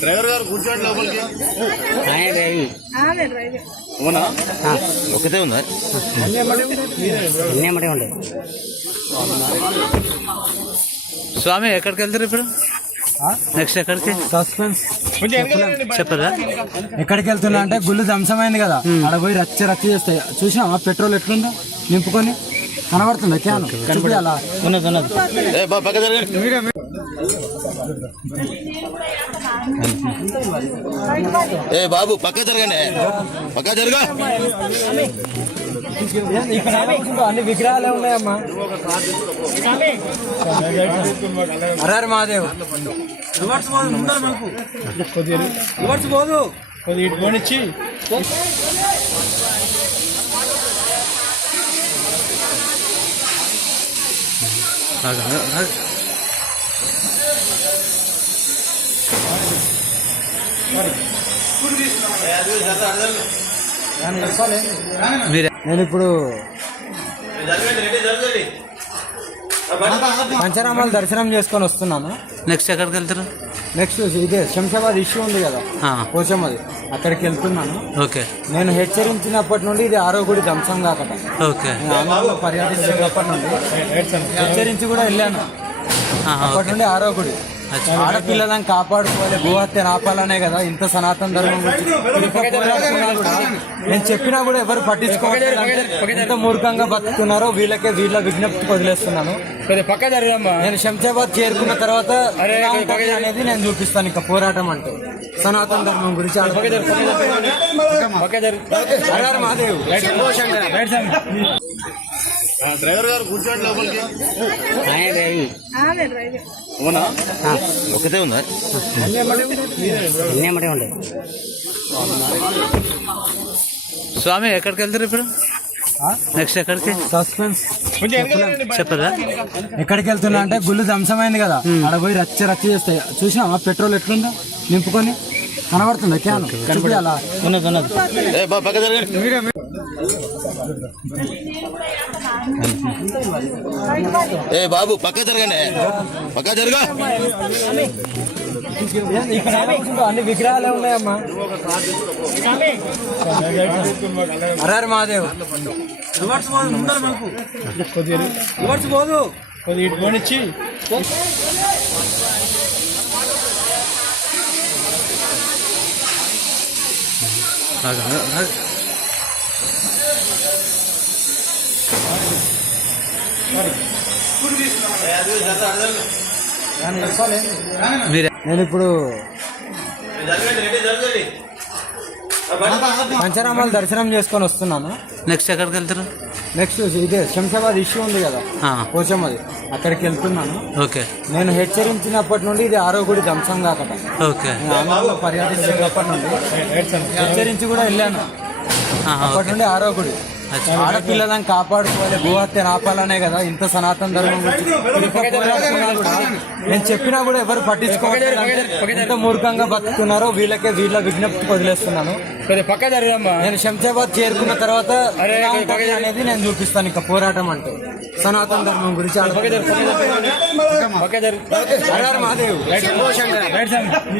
Driver గారు కూర్చోండి లోపలికి. అవునా ఒకటే ఉందా? ఉండే స్వామి ఎక్కడికి వెళ్తారు ఇప్పుడు? నెక్స్ట్ ఎక్కడికి? సస్పెన్స్ చెప్పరా? ఎక్కడికి వెళ్తున్నా అంటే గుళ్ళు ధ్వంసమైంది కదా, ఆడ పోయి రచ్చ చేస్తాయి. చూసినావా పెట్రోల్ ఎట్లుందో నింపుకొని? కనబడుతుందా క్యాన్? అలా ఉన్నది ఉన్నది. ఏ బాబు పక్క జరగండి, పక్క జరుగా. అన్ని విగ్రహాలే ఉన్నాయమ్మా. హర మహాదేవ్. పోదు కొద్ది ఇటు పోనిచ్చి నేను ఇప్పుడు పంచరామాలు దర్శనం చేసుకొని వస్తున్నాను. నెక్స్ట్ ఎక్కడికి వెళ్తారు? నెక్స్ట్ ఇదే శంషాబాద్ ఇష్యూ ఉంది కదా పోచమ్మది, అక్కడికి వెళ్తున్నాను. ఓకే. నేను హెచ్చరించినప్పటి నుండి ఇది ఆరో గుడి ధ్వంసం కాకట. ఓకే. ఆంధ్రలో పర్యటించినప్పటి నుండి హెచ్చరించి కూడా వెళ్ళాను. అప్పటి నుండి ఆరో గుడి ఆడపిల్లలను కాపాడుకోవాలి, గోహత్య ఆపాలనే కదా ఇంత సనాతన ధర్మం గురించి నేను చెప్పినా కూడా ఎవరు పట్టించుకోవాలి. ఎంత మూర్ఖంగా బతుకుతున్నారో వీళ్ళ విజ్ఞప్తికి వదిలేస్తున్నాను. నేను శంషాబాద్ చేరుకున్న తర్వాత అనేది నేను చూపిస్తాను. ఇంకా పోరాటం అంటే సనాతన ధర్మం గురించి. మహాదేవ్. డ్రైవర్ గారు కూర్చోండి లోపలికి. అవునా ఒకటే ఉందా? ఉండే స్వామి ఎక్కడికి వెళ్తారు ఇప్పుడు? నెక్స్ట్ ఎక్కడికి? సస్పెన్స్ చెప్పరా? ఎక్కడికి వెళ్తున్నా అంటే గుళ్ళు ధ్వంసమైంది కదా, ఆడ పోయి రచ్చ చేస్తాయి. చూసినావా పెట్రోల్ ఎట్లుందో నింపుకొని? కనబడుతుందా క్యాన్? అలా ఉన్నది ఉన్నది. పక్క జరగండి. ఏ బాబు పక్క జరగండి, పక్క జరుగా. అన్ని విగ్రహాలే ఉన్నాయమ్మా. హర మహాదేవ్. పోదు కొద్ది ఇటు పోనిచ్చి నేను ఇప్పుడు పంచరామాలు దర్శనం చేసుకొని వస్తున్నాను. నెక్స్ట్ ఎక్కడికి వెళ్తారు? నెక్స్ట్ ఇదే శంషాబాద్ ఇష్యూ ఉంది కదా పోచమ్మది, అక్కడికి వెళ్తున్నాను. ఓకే. నేను హెచ్చరించినప్పటి నుండి ఇది ఆరో గుడి ధ్వంసం కాకట. ఓకే. ఆంధ్రలో పర్యటించినప్పటి నుండి హెచ్చరించి కూడా వెళ్ళాను. అప్పటి నుండి ఆరో గుడి ఆడపిల్లలను కాపాడుకోవాలి, గోహత్య ఆపాలనే కదా ఇంత సనాతన ధర్మం గురించి నేను చెప్పినా కూడా ఎవరు పట్టించుకోవాలి. ఎంత మూర్ఖంగా బతుకుతున్నారో వీళ్ళ విజ్ఞప్తికి వదిలేస్తున్నాను. నేను శంషాబాద్ చేరుకున్న తర్వాత అనేది నేను చూపిస్తాను. ఇంకా పోరాటం అంటే సనాతన ధర్మం గురించి. మహాదేవ్.